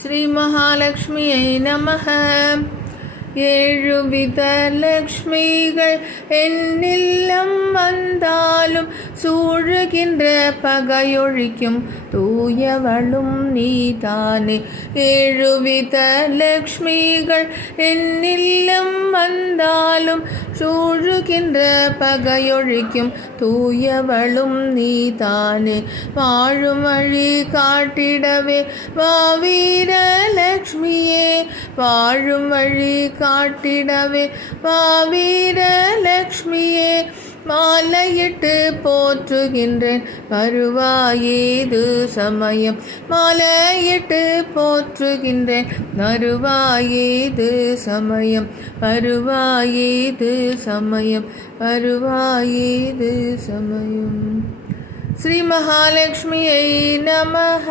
ശ്രീ മഹാലക്ഷ്മിയെ നമ ഏഴുവിധ ലക്ഷ്മികൾ എന്നില്ലം വന്നാലും സൂഴുകിன்ற പകയൊഴിക്കും തൂയവളും നീതാന്. ഏഴുവിധ ലക്ഷ്മികൾ എന്നില്ല வந்தாலும் சூழுகின்ற பகையொழிக்கும் தூயவளும் நீதானே. வாழும் வழி காட்டிடவே வாவீர லக்ஷ்மியே வாழும் வழி காட்டிடவே வாவீர லக்ஷ்மியே மாலையிட்டு போற்றுகின்றேன். வருவாயேது சமயம். மாலையிட்டு போற்றுகின்றேன். வருவாயேது சமயம். வருவாயேது சமயம். வருவாயேது சமயம். ஸ்ரீ மகாலட்சுமியை நமஹ